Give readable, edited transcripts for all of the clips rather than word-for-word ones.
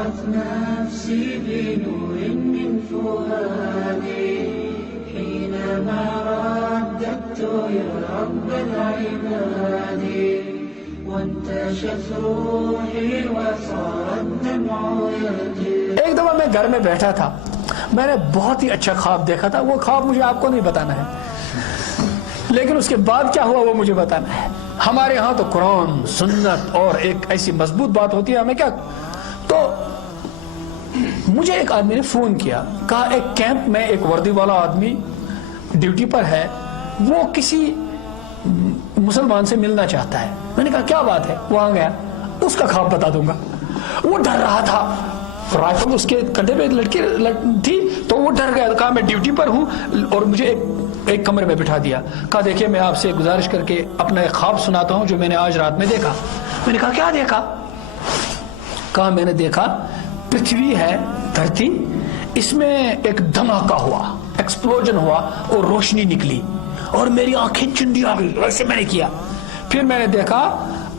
أشرقت نفسي بنور من فؤادي حينما رددت يا رب العباد وانتشت روحي وصار الدمع يجري. ایک دفعہ میں گھر میں بیٹھا تھا, میں نے بہت ہی اچھا خواب دیکھا تھا. وہ خواب مجھے آپ کو نہیں بتانا ہے, لیکن اس کے بعد کیا ہوا وہ مجھے بتانا ہے. ہمارے ہاں تو قرآن سنت اور ایک ایسی مضبوط بات ہوتی ہے, ہمیں کیا. تو مجھے ایک آدمی نے فون کیا, کہا ایک کیمپ میں ایک وردی والا آدمی ڈیوٹی پر ہے, وہ کسی مسلمان سے ملنا چاہتا ہے. میں نے کہا کیا بات ہے. وہاں گیا, اس کا خواب بتا دوں گا. وہ ڈر رہا تھا, رائفل اس کے کندھے پہ ایک لڑکی تھی, تو وہ ڈر گیا. کہا میں ڈیوٹی پر ہوں, اور مجھے ایک کمرے میں بٹھا دیا. کہا دیکھیے میں آپ سے گزارش کر کے اپنا ایک خواب سناتا ہوں جو میں نے آج رات میں دیکھا. میں نے کہا کیا دیکھا. کہا میں نے دیکھا پرتھوی ہے, دھرتی, اس میں ایک دھماکہ ہوا, ایکسپلوژن ہوا اور روشنی نکلی اور میری آنکھیں چندی آ گئی. ویسے میں نے کیا. پھر میں نے دیکھا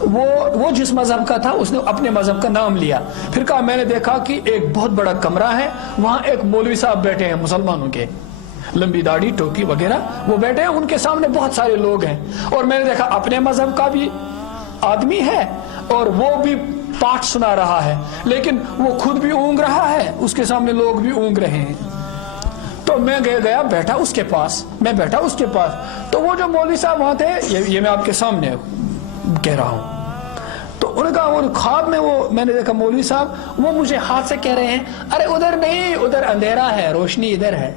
وہ جس مذہب کا تھا اس نے اپنے مذہب کا نام لیا. پھر کہا میں نے دیکھا کہ ایک بہت بڑا کمرہ ہے, وہاں ایک مولوی صاحب بیٹھے ہیں مسلمانوں کے, لمبی داڑھی ٹوپی وغیرہ, وہ بیٹھے ہیں, ان کے سامنے بہت سارے لوگ ہیں. اور میں نے دیکھا اپنے مذہب کا بھی آدمی ہے اور وہ بھی پاٹ سنا رہا ہے, لیکن وہ خود بھی اونگ رہا ہے, اس کے سامنے لوگ بھی اونگ رہے ہیں. تو میں گیا بیٹھا اس کے پاس, میں بیٹھا اس کے پاس. تو وہ جو مولوی صاحب وہاں تھے, یہ میں آپ کے سامنے کہہ رہا ہوں. تو انہوں نے کہا وہ خواب میں میں نے دیکھا مولوی صاحب وہ مجھے ہاتھ سے کہہ رہے ہیں ارے ادھر نہیں, ادھر اندھیرا ہے, روشنی ادھر ہے.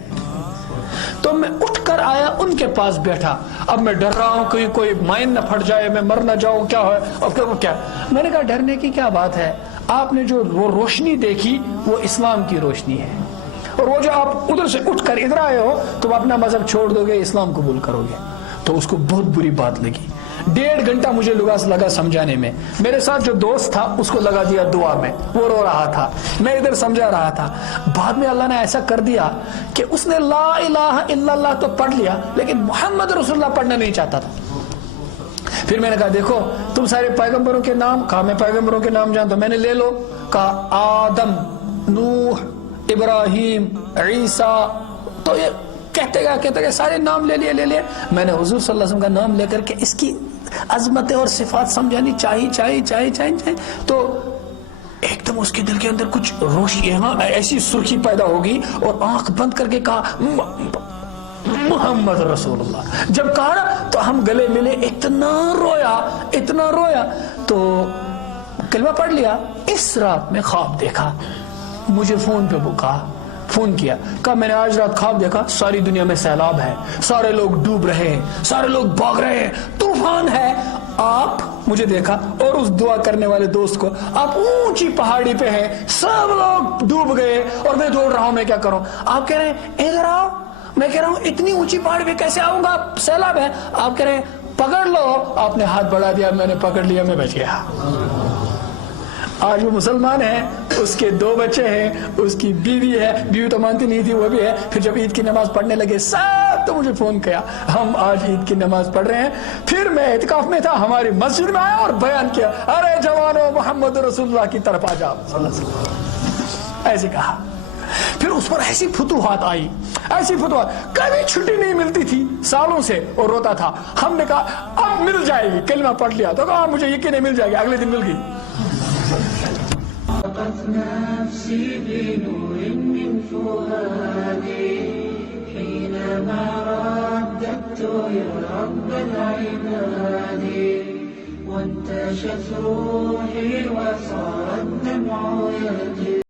تو میں اٹھ کر آیا, ان کے پاس بیٹھا. اب میں ڈر رہا ہوں کہ کوئی مائن نہ پھٹ جائے, میں مر نہ جاؤں, کیا ہے اور کیا. میں نے کہا ڈرنے کی کیا بات ہے, آپ نے جو وہ روشنی دیکھی وہ اسلام کی روشنی ہے, اور وہ جو آپ ادھر سے اٹھ کر ادھر آئے ہو تو اپنا مذہب چھوڑ دو گے, اسلام قبول کرو گے. تو اس کو بہت بری بات لگی. 1.5 گھنٹہ مجھے لگا سمجھانے میں. میرے ساتھ جو دوست تھا اس کو لگا دیا دعا میں, وہ رو رہا تھا, میں ادھر سمجھا رہا تھا. بعد میں اللہ نے ایسا کر دیا کہ اس نے لا الہ الا اللہ تو پڑھ لیا, لیکن محمد رسول اللہ پڑھنا نہیں چاہتا تھا. پھر میں نے کہا دیکھو تم سارے پیغمبروں کے نام, کہا میں پیغمبروں کے نام جانتا ہوں. میں نے لے لو, کہا آدم, نوح, ابراہیم, عیسیٰ. تو یہ کہتے گئے سارے نام لے لیے. میں نے حضور صلی اللہ علیہ وسلم کا نام لے کر کے اس کی عظمت اور صفات سمجھانی چاہیے. تو ایک دم اس کے دل کے اندر کچھ روشنی, ایسی سرخی پیدا ہوگی, اور آنکھ بند کر کے کہا محمد رسول اللہ. جب کہا تو ہم گلے ملے, اتنا رویا. تو کلمہ پڑھ لیا. اس رات میں خواب دیکھا, مجھے فون پہ فون کیا, کہا میں نے آج رات خواب دیکھا ساری دنیا میں سیلاب ہے, سارے لوگ ڈوب رہے ہیں, سارے لوگ بھاگ رہے ہیں, طوفان ہے. آپ مجھے دیکھا اور اس دعا کرنے والے دوست کو, آپ اونچی پہاڑی پہ ہیں, سب لوگ ڈوب گئے اور میں دوڑ رہا ہوں, میں کیا کروں. آپ کہہ رہے ہیں ادھر آؤ. میں کہہ رہا ہوں اتنی اونچی پہاڑی پہ کیسے آؤں گا, سیلاب ہے. آپ کہہ رہے ہیں پکڑ لو. آپ نے ہاتھ بڑھا دیا, میں نے پکڑ لیا, میں بچ گیا. آج وہ مسلمان ہے, اس کے 2 بچے ہیں, اس کی بیوی ہے, بیوی تو مانتی نہیں تھی, وہ بھی ہے. پھر جب عید کی نماز پڑھنے لگے سب تو مجھے فون کیا, ہم آج عید کی نماز پڑھ رہے ہیں. پھر میں اعتکاف میں تھا, ہماری مسجد میں آیا اور بیان کیا, ارے جوانو محمد رسول اللہ کی طرف آ جاؤ, ایسے کہا. پھر اس پر ایسی فتوحات آئی, کبھی چھٹی نہیں ملتی تھی سالوں سے, اور روتا تھا. ہم نے کہا اب مل جائے گی, کلمہ پڑھ لیا تو کہا مجھے یقین ہے مل جائے گی. اگلے دن مل گئی. أشرقت نفسي بنور من فؤادي حينما رددت يا رب العباد وانتشت روحي وصار الدمع يجري.